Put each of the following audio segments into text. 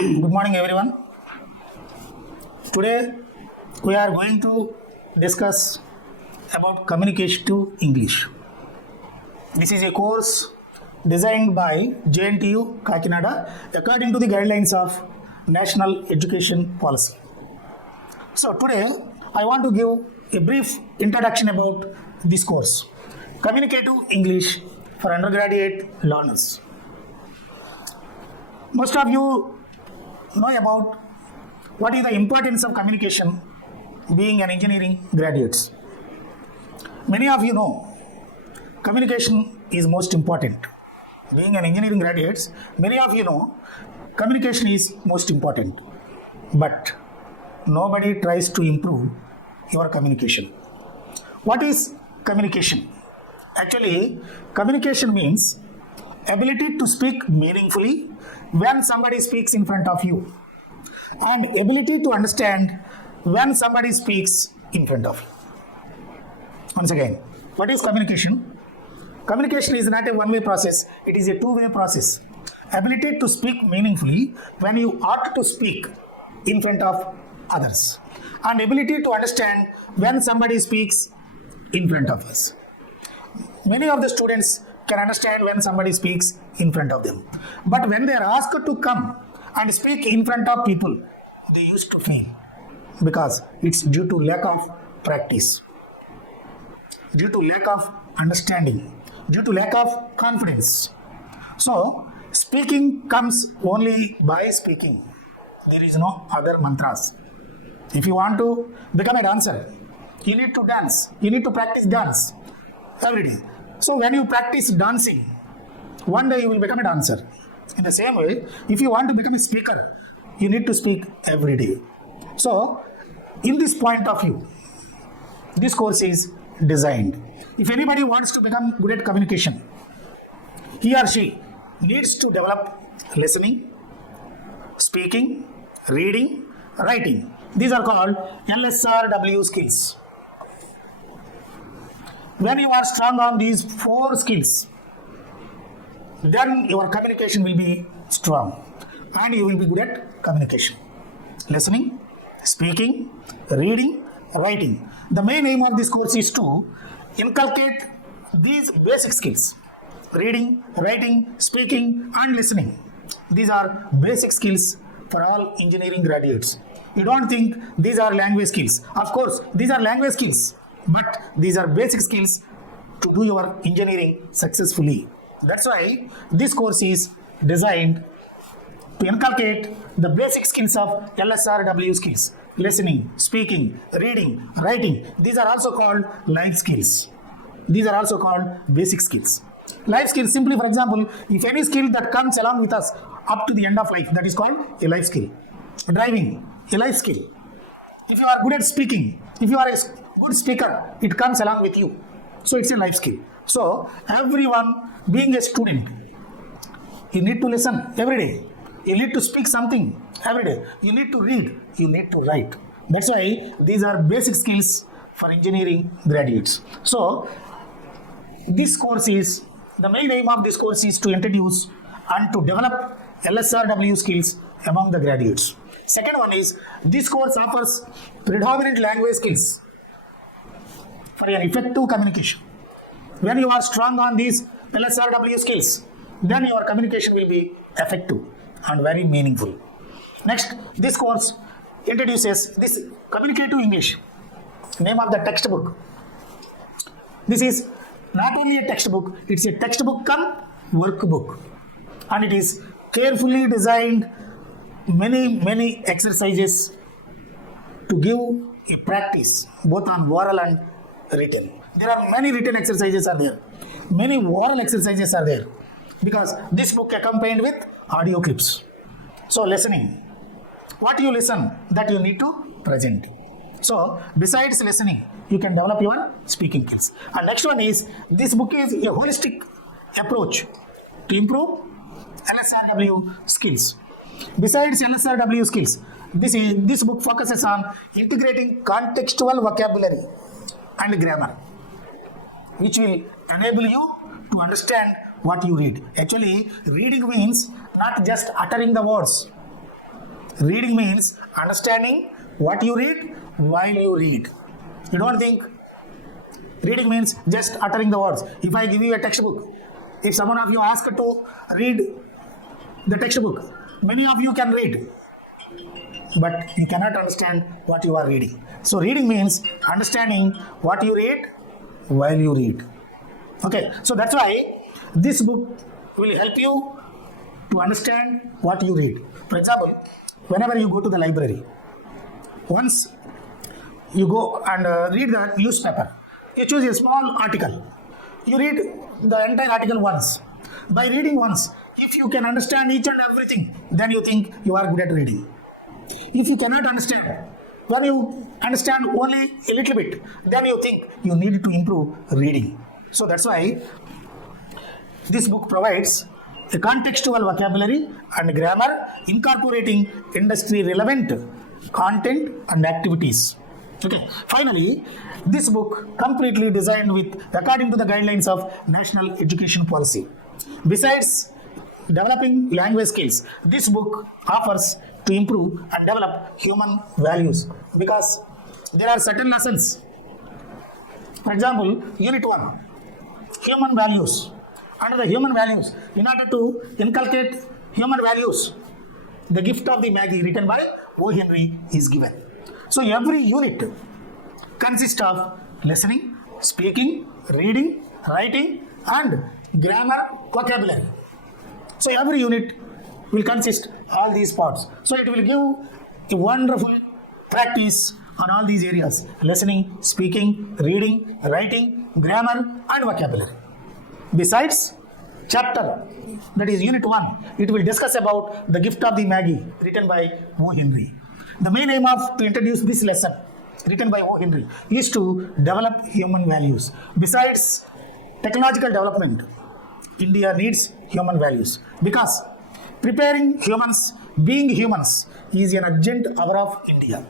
Good morning, everyone. Today we are going to discuss about Communicative English. This is a course designed by JNTU Kakinada according to the guidelines of National Education Policy. So today I want to give a brief introduction about this course, Communicative English for undergraduate learners. Most of you know about what is the importance of communication being an engineering graduates. Many of you know communication is most important. Being an engineering graduates, many of you know communication is most important. But nobody tries to improve your communication. What is communication? Actually, communication means ability to speak meaningfully when somebody speaks in front of you, and ability to understand when somebody speaks in front of you. Once again, what is communication? Communication is not a one-way process, it is a two-way process. Ability to speak meaningfully when you ought to speak in front of others, and ability to understand when somebody speaks in front of us. Many of the students can understand when somebody speaks in front of them, but when they are asked to come and speak in front of people, they used to fail because it's due to lack of practice, due to lack of understanding, due to lack of confidence. So speaking comes only by speaking. There is no other mantras. If you want to become a dancer, you need to dance, you need to practice dance every day. So when you practice dancing, one day you will become a dancer. In the same way, if you want to become a speaker, you need to speak every day. So in this point of view, this course is designed. If anybody wants to become good at communication, he or she needs to develop listening, speaking, reading, writing. These are called LSRW skills. When you are strong on these 4 skills, then your communication will be strong and you will be good at communication. Listening, speaking, reading, writing. The main aim of this course is to inculcate these basic skills: reading, writing, speaking, and listening. These are basic skills for all engineering graduates. You don't think these are language skills. Of course, these are language skills, but these are basic skills to do your engineering successfully. That's why this course is designed to inculcate the basic skills of LSRW skills: listening, speaking, reading, writing. These are also called life skills. These are also called basic skills. Life skills, simply for example, if any skill that comes along with us up to the end of life, that is called a life skill. Driving, a life skill. If you are good at speaking, if you are a good speaker, it comes along with you. So it's a life skill. So everyone, being a student, you need to listen every day. You need to speak something every day. You need to read. You need to write. That's why these are basic skills for engineering graduates. So this course is, the main aim of this course is to introduce and to develop LSRW skills among the graduates. Second one is, this course offers predominant language skills for an effective communication. When you are strong on these LSRW skills, then your communication will be effective and very meaningful. Next, this course introduces this Communicative English, name of the textbook. This is not only a textbook, it's a textbook come workbook, and it is carefully designed, many exercises to give a practice both on oral and written. There are many written exercises are there, many oral exercises are there, because this book accompanied with audio clips. So listening, what you listen, that you need to present. So besides listening, you can develop your speaking skills. And next one is, this book is a holistic approach to improve LSRW skills. Besides LSRW skills, this book focuses on integrating contextual vocabulary and grammar, which will enable you to understand what you read. Actually, reading means not just uttering the words. Reading means understanding what you read while you read. You don't think reading means just uttering the words. If I give you a textbook, if someone of you ask to read the textbook, many of you can read, but you cannot understand what you are reading. So reading means understanding what you read while you read. Okay, so that's why this book will help you to understand what you read. For example, whenever you go to the library, once you go and read the newspaper, you choose a small article. You read the entire article once. By reading once, if you can understand each and everything, then you think you are good at reading. If you cannot understand, when you understand only a little bit, then you think you need to improve reading. So that's why this book provides a contextual vocabulary and grammar incorporating industry relevant content and activities. Okay. Finally, this book completely designed with according to the guidelines of National Education Policy. Besides developing language skills, this book offers to improve and develop human values because there are certain lessons. For example, Unit 1, human values. Under the human values, in order to inculcate human values, the gift of the Maggie written by O. Henry is given. So every unit consists of listening, speaking, reading, writing and grammar vocabulary. So every unit will consist all these parts. So it will give a wonderful practice on all these areas: listening, speaking, reading, writing, grammar and vocabulary. Besides, chapter, that is Unit 1, it will discuss about the gift of the Maggie written by O. Henry. The main aim of to introduce this lesson written by O. Henry is to develop human values. Besides technological development, India needs human values because preparing humans, being humans is an urgent hour of India.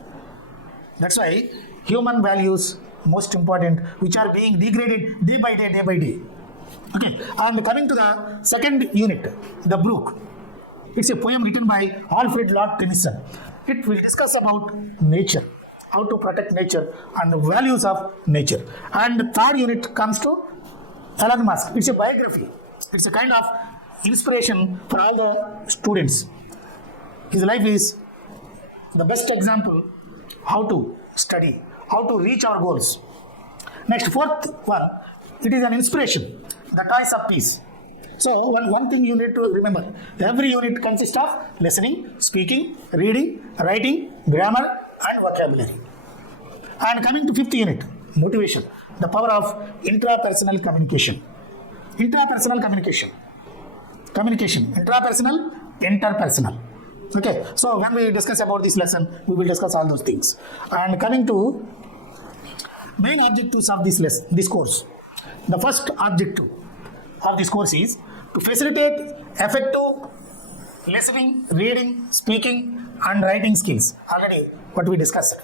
That's why human values most important, which are being degraded day by day, day by day. Okay, and coming to the second unit, The Brook. It's a poem written by Alfred Lord Tennyson. It will discuss about nature, how to protect nature and the values of nature. And the third unit comes to Elon Musk. It's a biography. It's a kind of inspiration for all the students. His life is the best example how to study, how to reach our goals. Next, fourth one, it is an inspiration, the toys of peace. So one thing you need to remember, every unit consists of listening, speaking, reading, writing, grammar and vocabulary. And coming to fifth unit, motivation, the power of intrapersonal communication. Intrapersonal communication. Communication, intrapersonal, interpersonal. Okay, so when we discuss about this lesson, we will discuss all those things. And coming to main objectives of this course. The first objective of this course is to facilitate effective listening, reading, speaking and writing skills. Already what we discussed.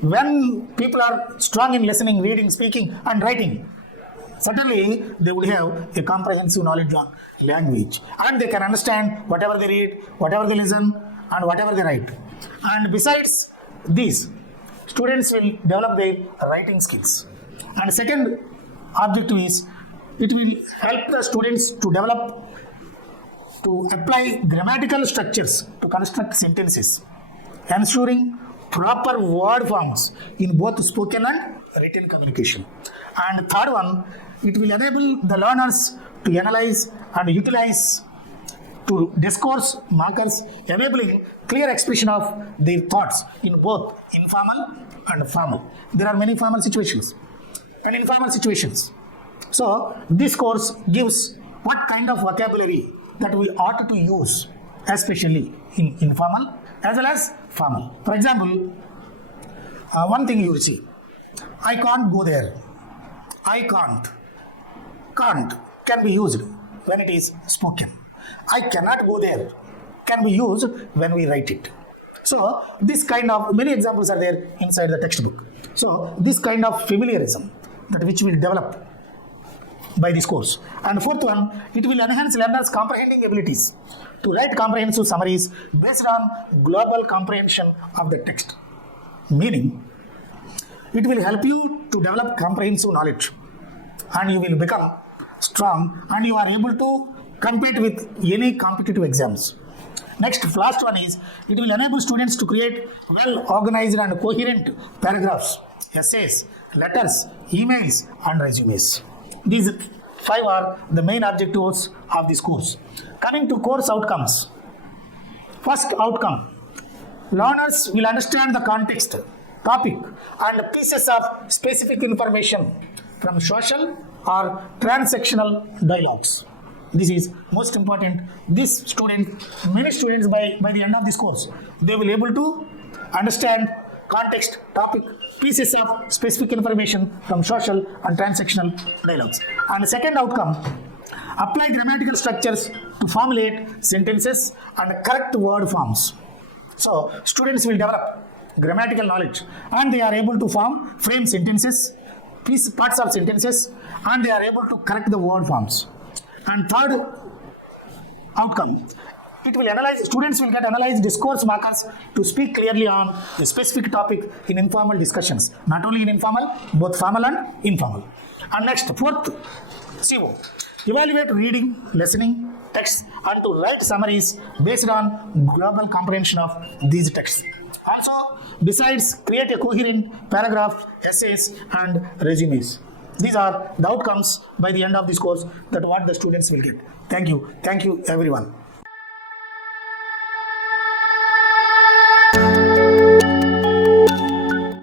When people are strong in listening, reading, speaking and writing, certainly they will have a comprehensive knowledge on language and they can understand whatever they read, whatever they listen and whatever they write. And besides these, students will develop their writing skills. And second objective is it will help the students to apply grammatical structures to construct sentences, ensuring proper word forms in both spoken and written communication. And third one, it will enable the learners to analyze and utilize to discourse markers, enabling clear expression of their thoughts in both informal and formal. There are many formal situations and informal situations. So this course gives what kind of vocabulary that we ought to use, especially in informal as well as formal. For example, one thing you will see, I can't go there. I can't. Can't can be used when it is spoken. I cannot go there can be used when we write it. So this kind of many examples are there inside the textbook. So this kind of familiarism that which will develop by this course. And fourth one, it will enhance learners' comprehending abilities. to write comprehensive summaries based on global comprehension of the text. Meaning, it will help you to develop comprehensive knowledge and you will become strong and you are able to compete with any competitive exams. Next, last one is, it will enable students to create well-organized and coherent paragraphs, essays, letters, emails, and resumes. These 5 are the main objectives of this course. Coming to course outcomes. First outcome, learners will understand the context, topic, and pieces of specific information from social or transactional dialogues. This is most important. Many students by the end of this course, they will able to understand context, topic, pieces of specific information from social and transactional dialogues. And the second outcome, apply grammatical structures to formulate sentences and correct word forms. So students will develop grammatical knowledge and they are able to frame sentences, parts of sentences, and they are able to correct the word forms. And third outcome, students will get analyzed discourse markers to speak clearly on a specific topic in informal discussions, not only in informal, both formal and informal. And next, fourth CO, evaluate reading, listening, text, and to write summaries based on global comprehension of these texts. Also, besides, create a coherent paragraph, essays, and resumes. These are the outcomes by the end of this course that what the students will get. Thank you. Thank you, everyone.